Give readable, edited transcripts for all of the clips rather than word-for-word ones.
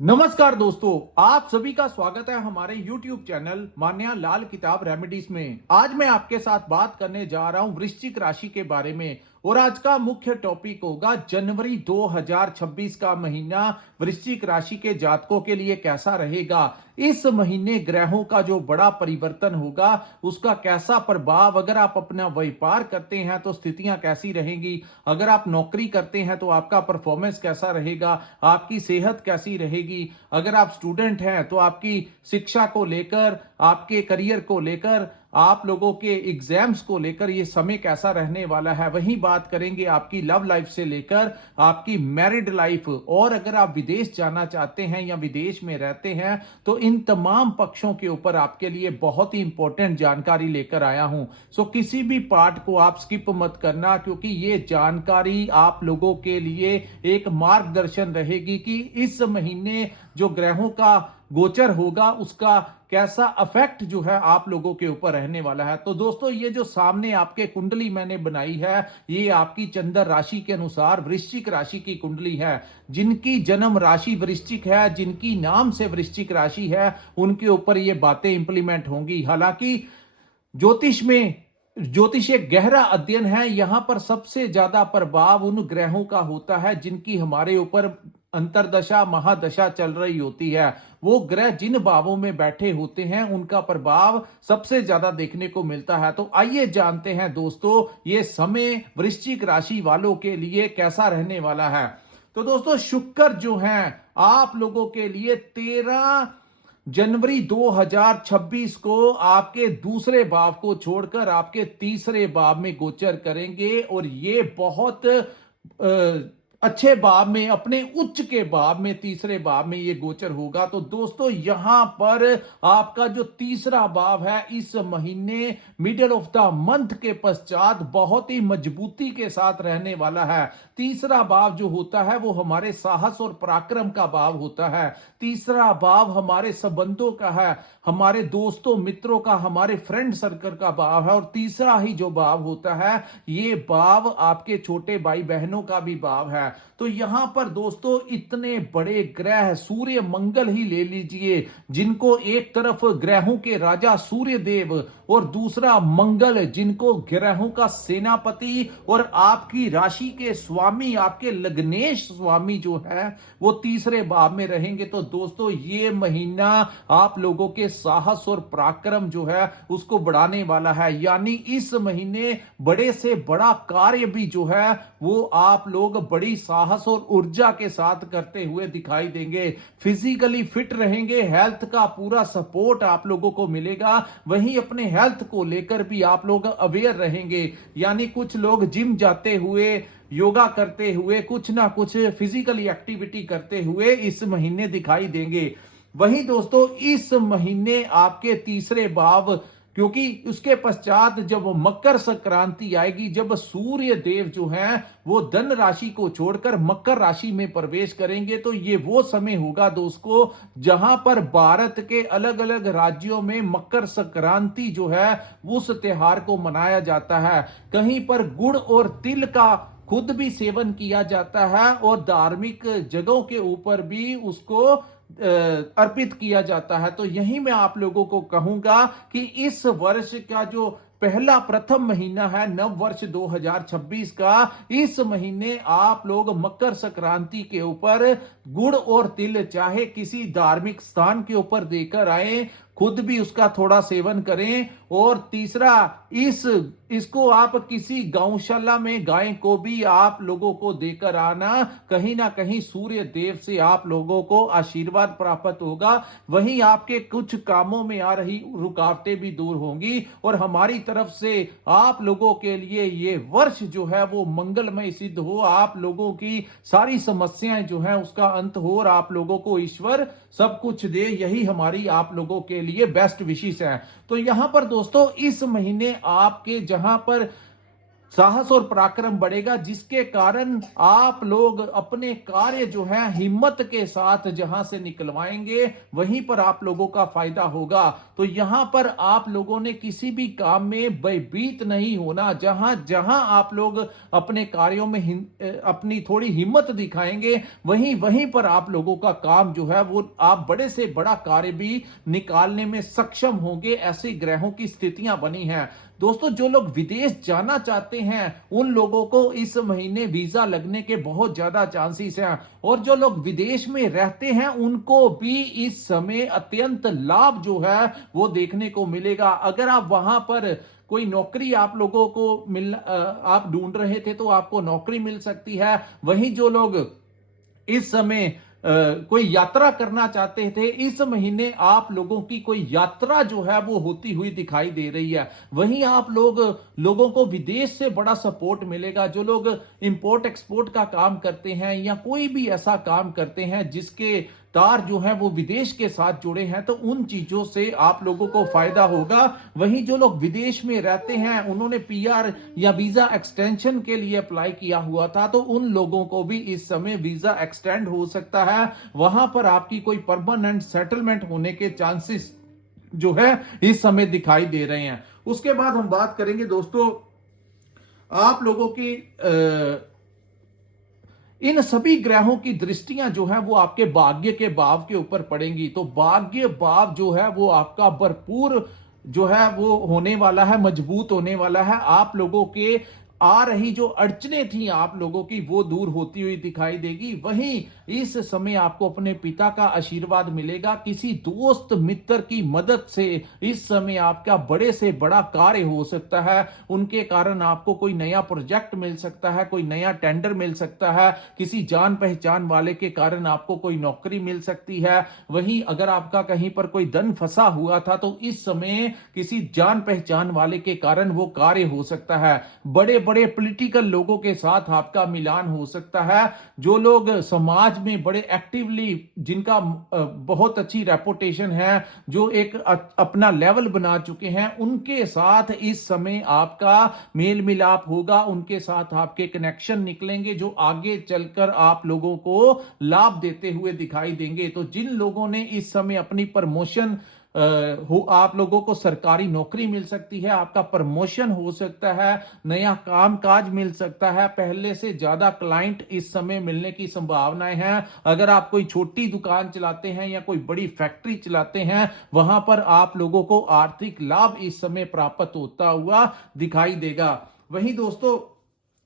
नमस्कार दोस्तों, आप सभी का स्वागत है हमारे YouTube चैनल मान्या लाल किताब रेमेडीज में। आज मैं आपके साथ बात करने जा रहा हूं वृश्चिक राशि के बारे में और आज का मुख्य टॉपिक होगा जनवरी 2026 का महीना वृश्चिक राशि के जातकों के लिए कैसा रहेगा। इस महीने ग्रहों का जो बड़ा परिवर्तन होगा उसका कैसा प्रभाव, अगर आप अपना व्यापार करते हैं तो स्थितियां कैसी रहेंगी, अगर आप नौकरी करते हैं तो आपका परफॉर्मेंस कैसा रहेगा, आपकी सेहत कैसी रहेगी, अगर आप स्टूडेंट हैं तो आपकी शिक्षा को लेकर, आपके करियर को लेकर, आप लोगों के एग्जाम्स को लेकर ये समय कैसा रहने वाला है। वहीं बात करेंगे आपकी लव लाइफ से लेकर आपकी मैरिड लाइफ, और अगर आप विदेश जाना चाहते हैं या विदेश में रहते हैं तो इन तमाम पक्षों के ऊपर आपके लिए बहुत ही इंपॉर्टेंट जानकारी लेकर आया हूं। सो किसी भी पार्ट को आप स्किप मत करना, क्योंकि ये जानकारी आप लोगों के लिए एक मार्गदर्शन रहेगी कि इस महीने जो ग्रहों का गोचर होगा उसका कैसा इफेक्ट जो है आप लोगों के ऊपर रहने वाला है। तो दोस्तों, ये जो सामने आपके कुंडली मैंने बनाई है ये आपकी चंद्र राशि के अनुसार वृश्चिक राशि की कुंडली है। जिनकी जन्म राशि वृश्चिक है, जिनकी नाम से वृश्चिक राशि है, उनके ऊपर ये बातें इंप्लीमेंट होंगी। हालांकि ज्योतिष एक गहरा अध्ययन है। यहां पर सबसे ज्यादा प्रभाव उन ग्रहों का होता है जिनकी हमारे ऊपर अंतरदशा महादशा चल रही होती है। वो ग्रह जिन भावों में बैठे होते हैं उनका प्रभाव सबसे ज्यादा देखने को मिलता है। तो आइए जानते हैं दोस्तों, ये समय वृश्चिक राशि वालों के लिए कैसा रहने वाला है। तो दोस्तों, शुक्र जो है आप लोगों के लिए 13 जनवरी 2026 को आपके दूसरे भाव को छोड़कर आपके तीसरे भाव में गोचर करेंगे और ये बहुत अच्छे भाव में, अपने उच्च के भाव में, तीसरे भाव में ये गोचर होगा। तो दोस्तों, यहां पर आपका जो तीसरा भाव है इस महीने मिडिल ऑफ द मंथ के पश्चात बहुत ही मजबूती के साथ रहने वाला है। तीसरा भाव जो होता है वो हमारे साहस और पराक्रम का भाव होता है। तीसरा भाव हमारे संबंधों का है, हमारे दोस्तों मित्रों का, हमारे फ्रेंड सर्कल का भाव है। और तीसरा ही जो भाव होता है ये भाव आपके छोटे भाई बहनों का भी भाव है। तो यहां पर दोस्तों इतने बड़े ग्रह, सूर्य मंगल ही ले लीजिए, जिनको एक तरफ ग्रहों के राजा सूर्य देव और दूसरा मंगल, जिनको ग्रहों का सेनापति और आपकी राशि के स्वामी, आपके लग्नेश स्वामी जो है वो तीसरे भाव में रहेंगे। तो दोस्तों, ये महीना आप लोगों के साहस और पराक्रम जो है उसको बढ़ाने वाला है। यानी इस महीने बड़े से बड़ा कार्य भी जो है वो आप लोग बड़ी साहस और ऊर्जा के साथ करते हुए दिखाई देंगे। फिजिकली फिट रहेंगे, हेल्थ का पूरा सपोर्ट आप लोगों को मिलेगा। वहीं अपने हेल्थ को लेकर भी आप लोग अवेयर रहेंगे। यानी कुछ लोग जिम जाते हुए, योगा करते हुए, कुछ ना कुछ फिजिकली एक्टिविटी करते हुए इस महीने दिखाई देंगे। वहीं दोस्तों, इस महीने आपके तीसरे भाव, क्योंकि उसके पश्चात जब मकर संक्रांति आएगी, जब सूर्य देव जो हैं वो धन राशि को छोड़कर मकर राशि में प्रवेश करेंगे, तो ये वो समय होगा दोस्तों जहां पर भारत के अलग अलग राज्यों में मकर संक्रांति जो है उस त्योहार को मनाया जाता है। कहीं पर गुड़ और तिल का खुद भी सेवन किया जाता है और धार्मिक जगहों के ऊपर भी उसको अर्पित किया जाता है। तो यही मैं आप लोगों को कहूंगा कि इस वर्ष का जो पहला प्रथम महीना है नव वर्ष 2026 का, इस महीने आप लोग मकर संक्रांति के ऊपर गुड़ और तिल चाहे किसी धार्मिक स्थान के ऊपर देकर आए, खुद भी उसका थोड़ा सेवन करें। और तीसरा, इसको आप किसी गौशाला में गाय को भी आप लोगों को देकर आना। कहीं ना कहीं सूर्य देव से आप लोगों को आशीर्वाद प्राप्त होगा। वहीं आपके कुछ कामों में आ रही रुकावटें भी दूर होंगी और हमारी तरफ से आप लोगों के लिए ये वर्ष जो है वो मंगलमय सिद्ध हो। आप लोगों की सारी समस्याएं जो है उसका अंत हो और आप लोगों को ईश्वर सब कुछ दे, यही हमारी आप लोगों के लिए बेस्ट विशेष है। तो यहां पर दोस्तों, इस महीने आपके जहां पर साहस और पराक्रम बढ़ेगा, जिसके कारण आप लोग अपने कार्य जो है हिम्मत के साथ जहां से निकलवाएंगे, वहीं पर आप लोगों का फायदा होगा। तो यहां पर आप लोगों ने किसी भी काम में भयभीत नहीं होना। जहां जहां आप लोग अपने कार्यों में अपनी थोड़ी हिम्मत दिखाएंगे, वहीं वहीं पर आप लोगों का काम जो है वो आप बड़े से बड़ा कार्य भी निकालने में सक्षम होंगे। ऐसी ग्रहों की स्थितियां बनी हैं। दोस्तों, जो लोग विदेश जाना चाहते हैं उन लोगों को इस महीने वीजा लगने के बहुत ज्यादा चांसेस हैं, और जो लोग विदेश में रहते हैं उनको भी इस समय अत्यंत लाभ जो है वो देखने को मिलेगा। अगर आप वहां पर कोई नौकरी आप लोगों को आप ढूंढ रहे थे तो आपको नौकरी मिल सकती है। वहीं जो लोग इस समय कोई यात्रा करना चाहते थे, इस महीने आप लोगों की कोई यात्रा जो है वो होती हुई दिखाई दे रही है। वहीं आप लोगों को विदेश से बड़ा सपोर्ट मिलेगा। जो लोग इंपोर्ट एक्सपोर्ट का काम करते हैं या कोई भी ऐसा काम करते हैं जिसके तार जो है वो विदेश के साथ जुड़े हैं, तो उन चीजों से आप लोगों को फायदा होगा। वहीं जो लोग विदेश में रहते हैं, उन्होंने पीआर या वीजा एक्सटेंशन के लिए अप्लाई किया हुआ था, तो उन लोगों को भी इस समय वीजा एक्सटेंड हो सकता है। वहां पर आपकी कोई परमानेंट सेटलमेंट होने के चांसेस जो है इस समय दिखाई दे रहे हैं। उसके बाद हम बात करेंगे दोस्तों आप लोगों की इन सभी ग्रहों की दृष्टियां जो है वो आपके भाग्य के भाव के ऊपर पड़ेंगी। तो भाग्य भाव जो है वो आपका भरपूर जो है वो होने वाला है, मजबूत होने वाला है। आप लोगों के आ रही जो अड़चने थी आप लोगों की, वो दूर होती हुई दिखाई देगी। वहीं इस समय आपको अपने पिता का आशीर्वाद मिलेगा। किसी दोस्त मित्र की मदद से इस समय आपका बड़े से बड़ा कार्य हो सकता है। उनके कारण आपको कोई नया प्रोजेक्ट मिल सकता है, कोई नया टेंडर मिल सकता है। किसी जान पहचान वाले के कारण आपको कोई नौकरी मिल सकती है। वहीं अगर आपका कहीं पर कोई धन फंसा हुआ था, तो इस समय किसी जान पहचान वाले के कारण वो कार्य हो सकता है। बड़े बड़े पॉलिटिकल लोगों के साथ आपका मिलान हो सकता है। जो लोग समाज में बड़े एक्टिवली, जिनका बहुत अच्छी रेपुटेशन है, जो एक अपना लेवल बना चुके हैं, उनके साथ इस समय आपका मेल मिलाप होगा। उनके साथ आपके कनेक्शन निकलेंगे जो आगे चलकर आप लोगों को लाभ देते हुए दिखाई देंगे। तो जिन लोगों ने इस समय अपनी प्रमोशन आप लोगों को सरकारी नौकरी मिल सकती है, आपका प्रमोशन हो सकता है, नया कामकाज मिल सकता है, पहले से ज्यादा क्लाइंट इस समय मिलने की संभावनाएं हैं। अगर आप कोई छोटी दुकान चलाते हैं या कोई बड़ी फैक्ट्री चलाते हैं, वहां पर आप लोगों को आर्थिक लाभ इस समय प्राप्त होता हुआ दिखाई देगा। वहीं दोस्तों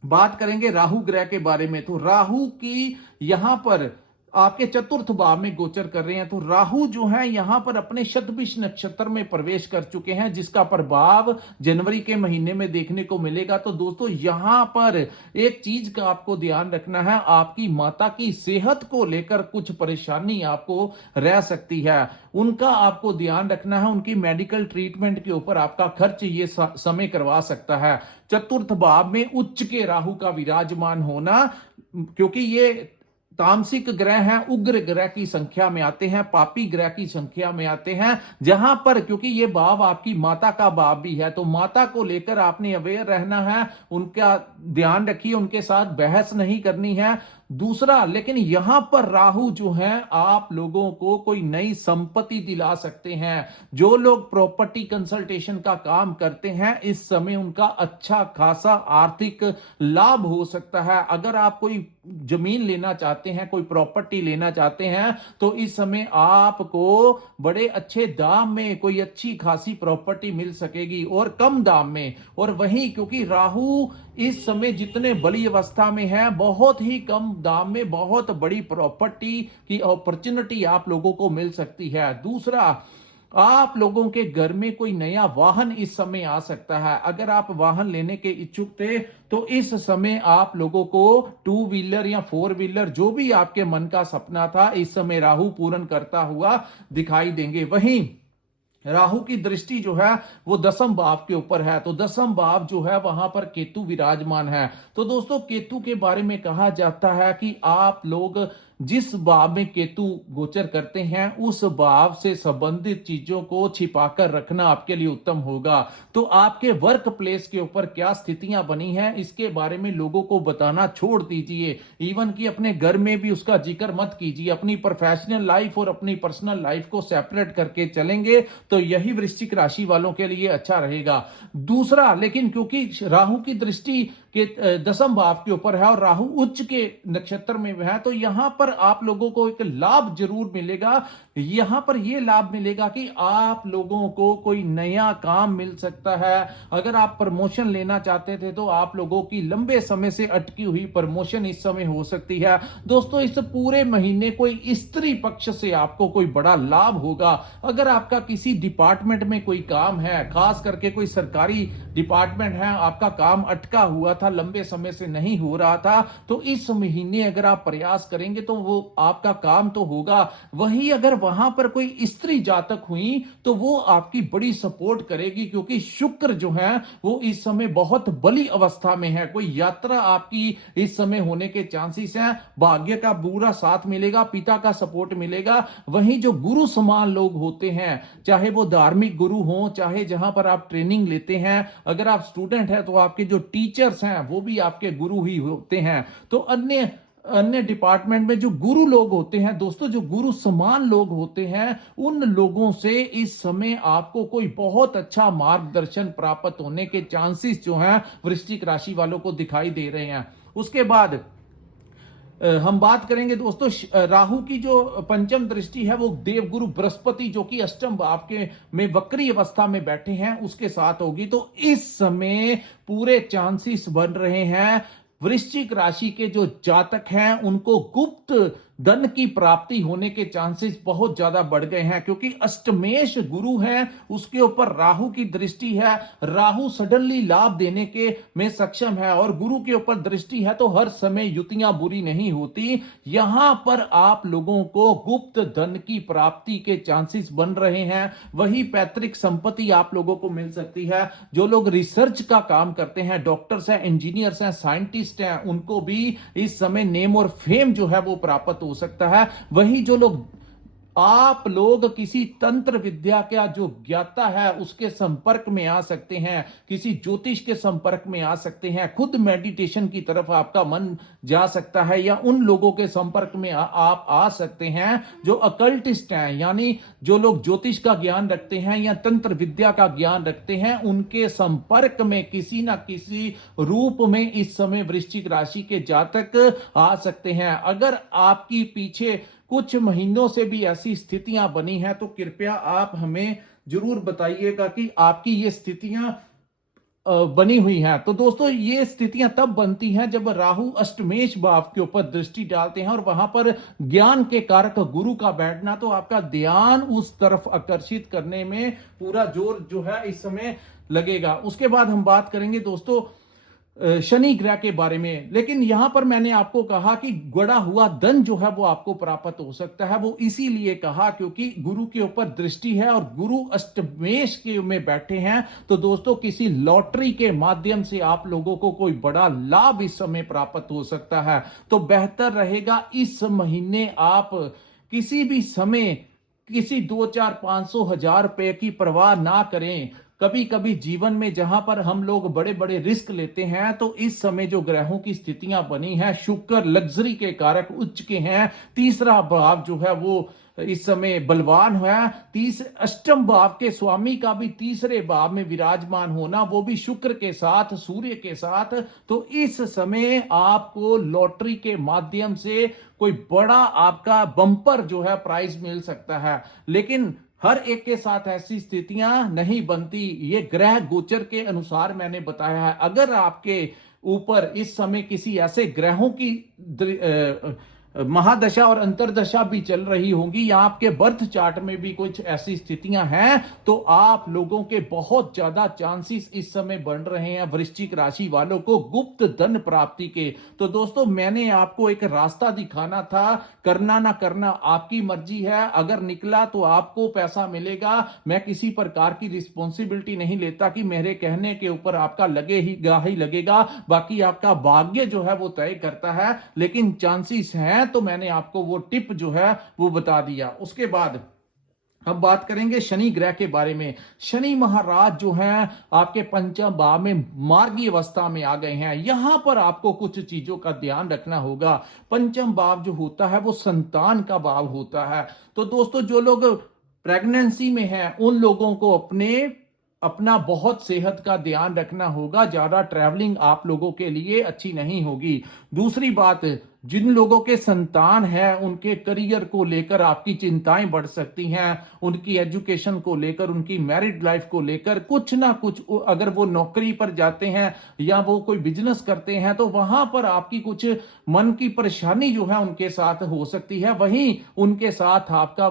बात करेंगे राहु ग्रह के बारे में। तो राहु की यहां पर आपके चतुर्थ भाव में गोचर कर रहे हैं। तो राहु जो है यहां पर अपने शतभिष नक्षत्र में प्रवेश कर चुके हैं, जिसका प्रभाव जनवरी के महीने में देखने को मिलेगा। तो दोस्तों यहां पर एक चीज का आपको ध्यान रखना है, आपकी माता की सेहत को लेकर कुछ परेशानी आपको रह सकती है। उनका आपको ध्यान रखना है, उनकी मेडिकल ट्रीटमेंट के ऊपर आपका खर्च ये समय करवा सकता है। चतुर्थ भाव में उच्च के राहु का विराजमान होना, क्योंकि ये तामसिक ग्रह हैं, उग्र ग्रह की संख्या में आते हैं, पापी ग्रह की संख्या में आते हैं, जहां पर क्योंकि ये भाव आपकी माता का भाव भी है, तो माता को लेकर आपने अवेयर रहना है, उनका ध्यान रखिए, उनके साथ बहस नहीं करनी है। दूसरा, लेकिन यहां पर राहु जो है आप लोगों को कोई नई संपत्ति दिला सकते हैं। जो लोग प्रॉपर्टी कंसल्टेशन का काम करते हैं, इस समय उनका अच्छा खासा आर्थिक लाभ हो सकता है। अगर आप कोई जमीन लेना चाहते हैं, कोई प्रॉपर्टी लेना चाहते हैं, तो इस समय आपको बड़े अच्छे दाम में कोई अच्छी खासी प्रॉपर्टी मिल सकेगी और कम दाम में। और वहीं क्योंकि राहु इस समय जितने बड़ी अवस्था में है, बहुत ही कम दाम में बहुत बड़ी प्रॉपर्टी की अपॉर्चुनिटी आप लोगों को मिल सकती है। दूसरा, आप लोगों के घर में कोई नया वाहन इस समय आ सकता है। अगर आप वाहन लेने के इच्छुक थे, तो इस समय आप लोगों को 2 व्हीलर या 4 व्हीलर, जो भी आपके मन का सपना था, इस समय राहु पूर्ण करता हुआ दिखाई देंगे। वहीं राहु की दृष्टि जो है वो दसम भाव के ऊपर है, तो दसम भाव जो है वहां पर केतु विराजमान है। तो दोस्तों केतु के बारे में कहा जाता है कि आप लोग जिस भाव में केतु गोचर करते हैं उस भाव से संबंधित चीजों को छिपाकर रखना आपके लिए उत्तम होगा। तो आपके वर्क प्लेस के ऊपर क्या स्थितियां बनी हैं इसके बारे में लोगों को बताना छोड़ दीजिए। इवन कि अपने घर में भी उसका जिक्र मत कीजिए। अपनी प्रोफेशनल लाइफ और अपनी पर्सनल लाइफ को सेपरेट करके चलेंगे तो यही वृश्चिक राशि वालों के लिए अच्छा रहेगा। दूसरा, लेकिन क्योंकि राहु की दृष्टि के दसम भाव के ऊपर है और राहु उच्च के नक्षत्र में है, तो यहां पर आप लोगों को एक लाभ जरूर मिलेगा। यहां पर यह लाभ मिलेगा कि आप लोगों को कोई नया काम मिल सकता है। अगर आप प्रमोशन लेना चाहते थे तो आप लोगों की लंबे समय से अटकी हुई प्रमोशन इस समय हो सकती है। दोस्तों इस पूरे महीने कोई स्त्री पक्ष से आपको कोई बड़ा लाभ होगा। अगर आपका किसी डिपार्टमेंट में कोई काम है, खास करके कोई सरकारी डिपार्टमेंट है, आपका काम अटका हुआ था, लंबे समय से नहीं हो रहा था, तो इस महीने अगर आप प्रयास करेंगे तो वो आपका काम तो होगा। वही अगर वहां पर कोई स्त्री जातक हुई तो वो आपकी बड़ी सपोर्ट करेगी, क्योंकि शुक्र जो है वो इस समय बहुत बली अवस्था में है। कोई यात्रा आपकी इस समय होने के चांसेस हैं। भाग्य का पूरा साथ मिलेगा, पिता का सपोर्ट मिलेगा। वहीं जो गुरु समान लोग होते हैं, चाहे वो धार्मिक गुरु हो, चाहे जहां पर आप ट्रेनिंग लेते हैं, अगर आप स्टूडेंट हैं तो आपके जो टीचर्स हैं वो भी आपके गुरु ही होते हैं। तो अन्य अन्य डिपार्टमेंट में जो गुरु लोग होते हैं दोस्तों, जो गुरु समान लोग होते हैं, उन लोगों से इस समय आपको कोई बहुत अच्छा मार्गदर्शन प्राप्त होने के चांसेस जो हैं वृश्चिक राशि वालों को दिखाई दे रहे हैं। उसके बाद हम बात करेंगे दोस्तों राहु की जो पंचम दृष्टि है वो देवगुरु बृहस्पति जो कि अष्टम भाव के में वक्री अवस्था में बैठे हैं उसके साथ होगी। तो इस समय पूरे चांसेस बन रहे हैं वृश्चिक राशि के जो जातक हैं उनको गुप्त धन की प्राप्ति होने के चांसेस बहुत ज्यादा बढ़ गए हैं, क्योंकि अष्टमेश गुरु है, उसके ऊपर राहु की दृष्टि है। राहु सडनली लाभ देने के में सक्षम है और गुरु के ऊपर दृष्टि है, तो हर समय युतियां बुरी नहीं होती। यहां पर आप लोगों को गुप्त धन की प्राप्ति के चांसेस बन रहे हैं। वही पैतृक संपत्ति आप लोगों को मिल सकती है। जो लोग रिसर्च का काम करते हैं, डॉक्टर्स हैं, इंजीनियर्स हैं, साइंटिस्ट हैं, उनको भी इस समय नेम और फेम जो है वो प्राप्त हो सकता है। वही जो लोग आप लोग किसी तंत्र विद्या का जो ज्ञाता है उसके संपर्क में आ सकते हैं, किसी ज्योतिष के संपर्क में आ सकते हैं, खुद मेडिटेशन की तरफ आपका मन जा सकता है, या उन लोगों के संपर्क में आप आ सकते हैं जो अकल्टिस्ट हैं, यानी जो लोग ज्योतिष का ज्ञान रखते हैं या तंत्र विद्या का ज्ञान रखते हैं, उनके संपर्क में किसी ना किसी रूप में इस समय वृश्चिक राशि के जातक आ सकते हैं। अगर आपकी पीछे कुछ महीनों से भी ऐसी स्थितियां बनी हैं तो कृपया आप हमें जरूर बताइएगा कि आपकी ये स्थितियां बनी हुई हैं। तो दोस्तों ये स्थितियां तब बनती हैं जब राहु अष्टमेश भाव के ऊपर दृष्टि डालते हैं और वहां पर ज्ञान के कारक गुरु का बैठना, तो आपका ध्यान उस तरफ आकर्षित करने में पूरा जोर जो है इस समय लगेगा। उसके बाद हम बात करेंगे दोस्तों शनि ग्रह के बारे में। लेकिन यहां पर मैंने आपको कहा कि गड़ा हुआ धन जो है वो आपको प्राप्त हो सकता है। वो इसीलिए कहा क्योंकि गुरु के ऊपर दृष्टि है और गुरु अष्टमेश के में बैठे हैं। तो दोस्तों किसी लॉटरी के माध्यम से आप लोगों को कोई बड़ा लाभ इस समय प्राप्त हो सकता है। तो बेहतर रहेगा इस महीने आप किसी भी समय किसी 2, 4, 500, 1000 रुपए की परवाह ना करें। कभी कभी जीवन में जहां पर हम लोग बड़े बड़े रिस्क लेते हैं, तो इस समय जो ग्रहों की स्थितियां बनी है, शुक्र लग्जरी के कारक उच्च के हैं, तीसरा भाव जो है वो इस समय बलवान है, अष्टम भाव के स्वामी का भी तीसरे भाव में विराजमान होना, वो भी शुक्र के साथ, सूर्य के साथ। तो इस समय आपको लॉटरी के माध्यम से कोई बड़ा आपका बम्पर जो है प्राइज मिल सकता है। लेकिन हर एक के साथ ऐसी स्थितियां नहीं बनती। ये ग्रह गोचर के अनुसार मैंने बताया है। अगर आपके ऊपर इस समय किसी ऐसे ग्रहों की महादशा और अंतरदशा भी चल रही होंगी या आपके बर्थ चार्ट में भी कुछ ऐसी स्थितियां हैं, तो आप लोगों के बहुत ज्यादा चांसेस इस समय बन रहे हैं वृश्चिक राशि वालों को गुप्त धन प्राप्ति के। तो दोस्तों, मैंने आपको एक रास्ता दिखाना था, करना ना करना आपकी मर्जी है। अगर निकला तो आपको पैसा मिलेगा। मैं किसी प्रकार की रिस्पॉन्सिबिलिटी नहीं लेता कि मेरे कहने के ऊपर आपका लगेगा ही लगेगा, बाकी आपका भाग्य जो है वो तय करता है। लेकिन चांसेस हैं, तो मैंने आपको वो टिप जो है वो बता दिया। उसके बाद अब बात करेंगे शनि ग्रह के बारे में। शनि महाराज जो हैं आपके पंचम भाव में मार्गी अवस्था में आ गए हैं। यहां पर आपको कुछ चीजों का ध्यान रखना होगा। पंचम भाव जो होता है वो संतान का भाव होता है। तो दोस्तों, जो लोग प्रेगनेंसी में हैं उन लोगों को अपना बहुत सेहत का ध्यान रखना होगा। ज्यादा ट्रैवलिंग आप लोगों के लिए अच्छी नहीं होगी। दूसरी बात, जिन लोगों के संतान है उनके करियर को लेकर आपकी चिंताएं बढ़ सकती हैं। उनकी एजुकेशन को लेकर, उनकी मैरिड लाइफ को लेकर कुछ ना कुछ, अगर वो नौकरी पर जाते हैं या वो कोई बिजनेस करते हैं तो वहां पर आपकी कुछ मन की परेशानी जो है उनके साथ हो सकती है। वहीं उनके साथ आपका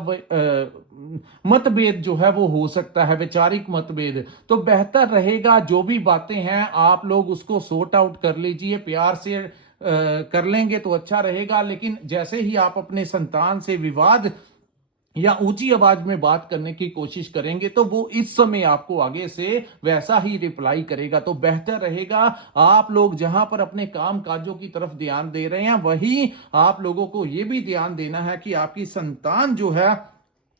मतभेद जो है वो हो सकता है, वैचारिक मतभेद। तो बेहतर रहेगा जो भी बातें हैं आप लोग उसको सॉर्ट आउट कर लीजिए, प्यार से कर लेंगे तो अच्छा रहेगा। लेकिन जैसे ही आप अपने संतान से विवाद या ऊंची आवाज में बात करने की कोशिश करेंगे तो वो इस समय आपको आगे से वैसा ही रिप्लाई करेगा। तो बेहतर रहेगा आप लोग जहां पर अपने काम काजों की तरफ ध्यान दे रहे हैं, वहीं आप लोगों को यह भी ध्यान देना है कि आपकी संतान जो है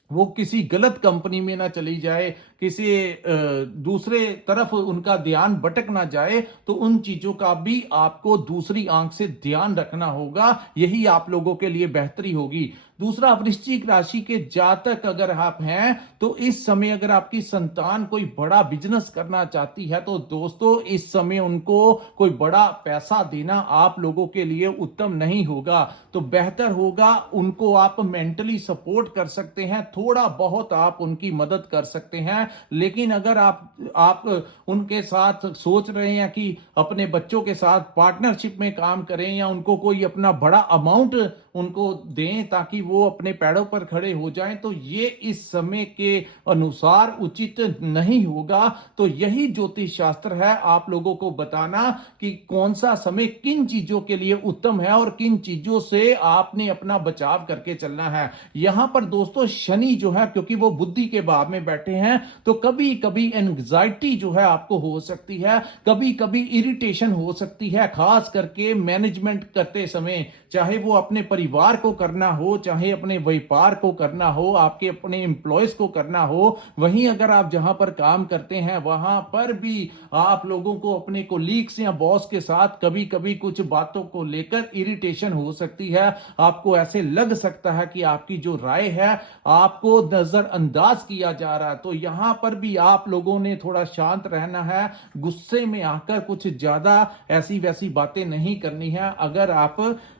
वो किसी गलत कंपनी में ना चली जाए, किसी दूसरे तरफ उनका ध्यान भटक ना जाए। तो उन चीजों का भी आपको दूसरी आंख से ध्यान रखना होगा। यही आप लोगों के लिए बेहतरी होगी। दूसरा, वृश्चिक राशि के जातक अगर आप हैं तो इस समय अगर आपकी संतान कोई बड़ा बिजनेस करना चाहती है तो दोस्तों इस समय उनको कोई बड़ा पैसा देना आप लोगों के लिए उत्तम नहीं होगा। तो बेहतर होगा उनको आप मेंटली सपोर्ट कर सकते हैं, थोड़ा बहुत आप उनकी मदद कर सकते हैं। लेकिन अगर आप उनके साथ सोच रहे हैं कि अपने बच्चों के साथ पार्टनरशिप में काम करें या उनको कोई अपना बड़ा अमाउंट उनको दें ताकि वो अपने पैरों पर खड़े हो जाएं, तो ये इस समय के अनुसार उचित नहीं होगा। तो यही ज्योतिष शास्त्र है आप लोगों को बताना कि कौन सा समय किन चीजों के लिए उत्तम है और किन चीजों से आपने अपना बचाव करके चलना है। यहां पर दोस्तों शनि जो है, क्योंकि वो बुद्धि के भाव में बैठे हैं, तो कभी कभी एंग्जाइटी जो है आपको हो सकती है, कभी कभी इरिटेशन हो सकती है, खास करके मैनेजमेंट करते समय, चाहे वो अपने परिवार को करना हो, चाहे अपने व्यापार को करना हो, आपके अपने एम्प्लॉयज को करना हो। वहीं अगर आप जहां पर काम करते हैं वहां पर भी आप लोगों को अपने कोलीग्स या बॉस के साथ कभी कभी कुछ बातों को लेकर इरिटेशन हो सकती है। आपको ऐसे लग सकता है कि आपकी जो राय है आपको नजरअंदाज किया जा रहा है। तो यहां पर भी आप लोगों ने थोड़ा शांत रहना है, गुस्से में आकर कुछ ज्यादा ऐसी वैसी बातें नहीं करनी है अगर आप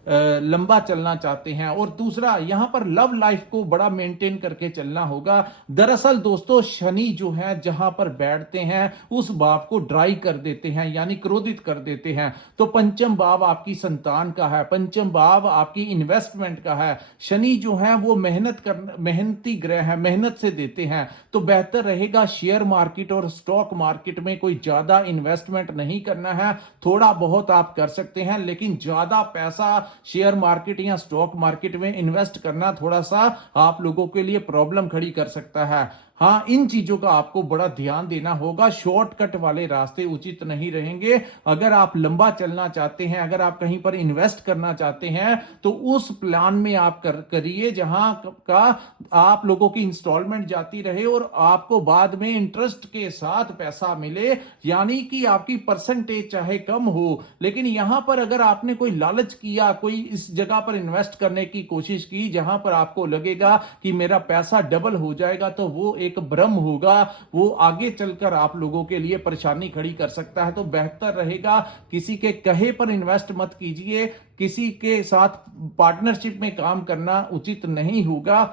लंबा चलना चाहते हैं। और दूसरा, यहां पर लव लाइफ को बड़ा मेंटेन करके चलना होगा। दरअसल दोस्तों शनि जो है जहां पर बैठते हैं उस भाव को ड्राई कर देते हैं, यानी क्रोधित कर देते हैं। तो पंचम भाव आपकी संतान का है, पंचम भाव आपकी इन्वेस्टमेंट का है। शनि जो है वो मेहनती ग्रह है, मेहनत से देते हैं। तो बेहतर रहेगा शेयर मार्केट और स्टॉक मार्केट में कोई ज्यादा इन्वेस्टमेंट नहीं करना है। थोड़ा बहुत आप कर सकते हैं, लेकिन ज्यादा पैसा शेयर मार्केट या स्टॉक मार्केट में इन्वेस्ट करना थोड़ा सा आप लोगों के लिए प्रॉब्लम खड़ी कर सकता है। हाँ, इन चीजों का आपको बड़ा ध्यान देना होगा। शॉर्टकट वाले रास्ते उचित नहीं रहेंगे। अगर आप लंबा चलना चाहते हैं, अगर आप कहीं पर इन्वेस्ट करना चाहते हैं तो उस प्लान में आप करिए जहां का आप लोगों की इंस्टॉलमेंट जाती रहे और आपको बाद में इंटरेस्ट के साथ पैसा मिले, यानी कि आपकी परसेंटेज चाहे कम हो। लेकिन यहां पर अगर आपने कोई लालच किया, कोई इस जगह पर इन्वेस्ट करने की कोशिश की जहां पर आपको लगेगा कि मेरा पैसा डबल हो जाएगा, तो वो एक भ्रम होगा, वो आगे चलकर आप लोगों के लिए परेशानी खड़ी कर सकता है। तो बेहतर रहेगा किसी के कहे पर इन्वेस्ट मत कीजिए, किसी के साथ पार्टनरशिप में काम करना उचित नहीं होगा।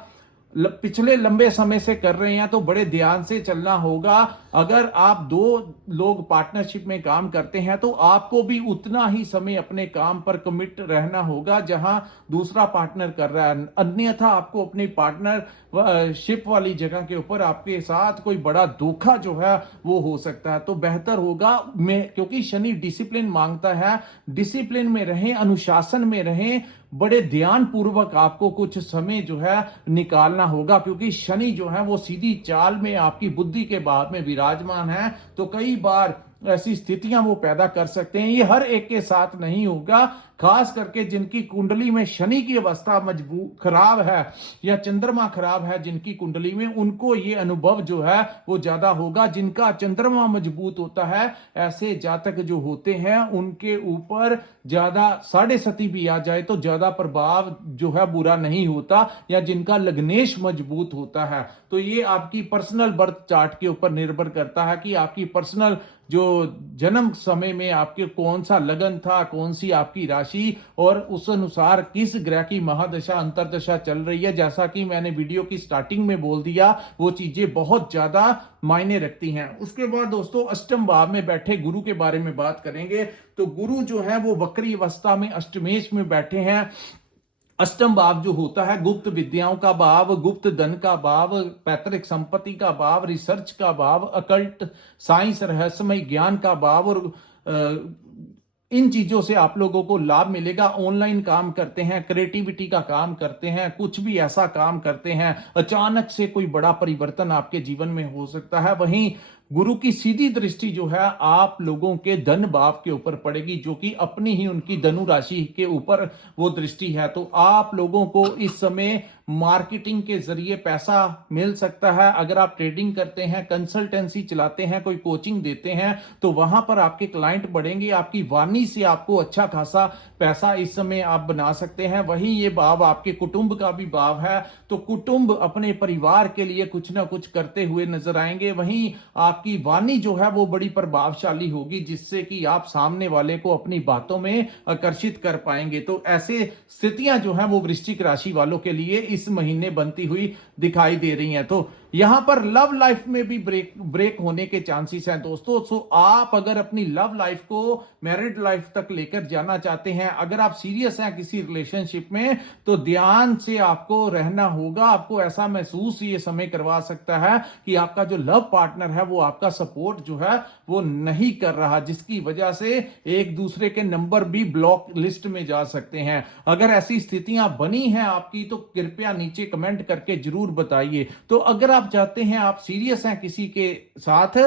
पिछले लंबे समय से कर रहे हैं तो बड़े ध्यान से चलना होगा। अगर आप दो लोग पार्टनरशिप में काम करते हैं तो आपको भी उतना ही समय अपने काम पर कमिट रहना होगा जहां दूसरा पार्टनर कर रहा है। अन्यथा आपको अपनी पार्टनरशिप वाली जगह के ऊपर आपके साथ कोई बड़ा धोखा जो है वो हो सकता है। तो बेहतर होगा क्योंकि शनि डिसिप्लिन मांगता है, डिसिप्लिन में रहें, अनुशासन में रहें, बड़े ध्यान पूर्वक आपको कुछ समय जो है निकालना होगा, क्योंकि शनि जो है वो सीधी चाल में आपकी बुद्धि के भाव में विराजमान है। तो कई बार ऐसी स्थितियां वो पैदा कर सकते हैं। ये हर एक के साथ नहीं होगा, खास करके जिनकी कुंडली में शनि की अवस्था मजबूत खराब है या चंद्रमा खराब है जिनकी कुंडली में, उनको ये अनुभव जो है वो ज्यादा होगा। जिनका चंद्रमा मजबूत होता है, ऐसे जातक जो होते हैं उनके ऊपर ज्यादा साढ़े सती भी आ जाए तो ज्यादा प्रभाव जो है बुरा नहीं होता, या जिनका लग्नेश मजबूत होता है। तो ये आपकी पर्सनल बर्थ चार्ट के ऊपर निर्भर करता है कि आपकी पर्सनल जो जन्म समय में आपके कौन सा लगन था, कौन सी आपकी राशि, और उस अनुसार किस ग्रह की महादशा अंतरदशा चल रही है। जैसा कि मैंने वीडियो की स्टार्टिंग में बोल दिया, वो चीजें बहुत ज्यादा मायने रखती हैं। उसके बाद दोस्तों अष्टम भाव में बैठे गुरु के बारे में बात करेंगे। तो गुरु जो है वो वक्री अवस्था में अष्टमेश में बैठे हैं। अष्टम भाव जो होता है गुप्त विद्याओं का भाव, गुप्त धन का भाव, पैतृक संपत्ति का भाव, रिसर्च का भाव, अकल्ट साइंस रहस्यमय ज्ञान का भाव, और इन चीजों से आप लोगों को लाभ मिलेगा। ऑनलाइन काम करते हैं, क्रिएटिविटी का काम करते हैं, कुछ भी ऐसा काम करते हैं, अचानक से कोई बड़ा परिवर्तन आपके जीवन में हो सकता है। वहीं गुरु की सीधी दृष्टि जो है आप लोगों के धन भाव के ऊपर पड़ेगी, जो कि अपनी ही उनकी धनु राशि के ऊपर वो दृष्टि है। तो आप लोगों को इस समय मार्केटिंग के जरिए पैसा मिल सकता है। अगर आप ट्रेडिंग करते हैं, कंसल्टेंसी चलाते हैं, कोई कोचिंग देते हैं, तो वहां पर आपके क्लाइंट बढ़ेंगे। आपकी वाणी से आपको अच्छा खासा पैसा इस समय आप बना सकते हैं। वहीं ये भाव आपके कुटुंब का भी भाव है, तो कुटुंब अपने परिवार के लिए कुछ ना कुछ करते हुए नजर आएंगे। वहीं आपकी वाणी जो है वो बड़ी प्रभावशाली होगी, जिससे कि आप सामने वाले को अपनी बातों में आकर्षित कर पाएंगे। तो ऐसे स्थितियां जो है वो वृश्चिक राशि वालों के लिए इस महीने बनती हुई दिखाई दे रही हैं। तो यहां पर लव लाइफ में भी ब्रेक होने के चांसेस हैं दोस्तों। सो आप अगर अपनी लव लाइफ को मैरिड लाइफ तक लेकर जाना चाहते हैं, अगर आप सीरियस हैं किसी रिलेशनशिप में, तो ध्यान से आपको रहना होगा। आपको ऐसा महसूस ये समय करवा सकता है कि आपका जो लव पार्टनर है वो आपका सपोर्ट जो है वो नहीं कर रहा, जिसकी वजह से एक दूसरे के नंबर भी ब्लॉक लिस्ट में जा सकते हैं। अगर ऐसी स्थितियां बनी हैं आपकी, तो कृपया नीचे कमेंट करके जरूर बताइए। तो अगर आप चाहते हैं, आप सीरियस हैं किसी के साथ,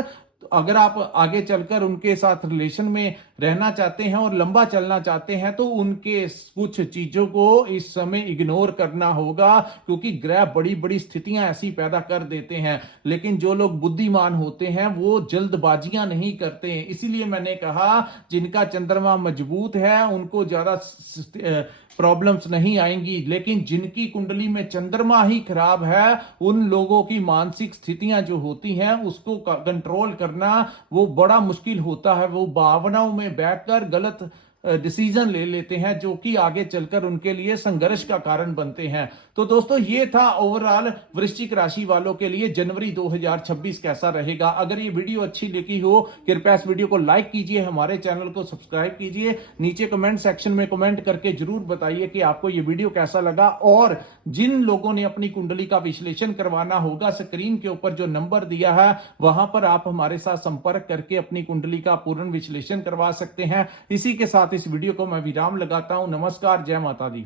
तो अगर आप आगे चलकर उनके साथ रिलेशन में रहना चाहते हैं और लंबा चलना चाहते हैं, तो उनके कुछ चीजों को इस समय इग्नोर करना होगा, क्योंकि ग्रह बड़ी बड़ी स्थितियां ऐसी पैदा कर देते हैं। लेकिन जो लोग बुद्धिमान होते हैं वो जल्दबाजियां नहीं करते हैं। इसीलिए मैंने कहा जिनका चंद्रमा मजबूत है उनको ज्यादा प्रॉब्लम्स नहीं आएंगी, लेकिन जिनकी कुंडली में चंद्रमा ही खराब है, उन लोगों की मानसिक स्थितियां जो होती हैं उसको कंट्रोल करना वो बड़ा मुश्किल होता है। वो भावनाओं में बैठकर गलत डिसीजन ले लेते हैं, जो कि आगे चलकर उनके लिए संघर्ष का कारण बनते हैं। तो दोस्तों ये था ओवरऑल वृश्चिक राशि वालों के लिए जनवरी 2026 कैसा रहेगा। अगर ये वीडियो अच्छी लगी हो, कृपया इस वीडियो को लाइक कीजिए, हमारे चैनल को सब्सक्राइब कीजिए, नीचे कमेंट सेक्शन में कमेंट करके जरूर बताइए कि आपको ये वीडियो कैसा लगा। और जिन लोगों ने अपनी कुंडली का विश्लेषण करवाना होगा, स्क्रीन के ऊपर जो नंबर दिया है वहां पर आप हमारे साथ संपर्क करके अपनी कुंडली का पूर्ण विश्लेषण करवा सकते हैं। इसी के साथ इस वीडियो को मैं विराम लगाता हूं। नमस्कार, जय माता दी।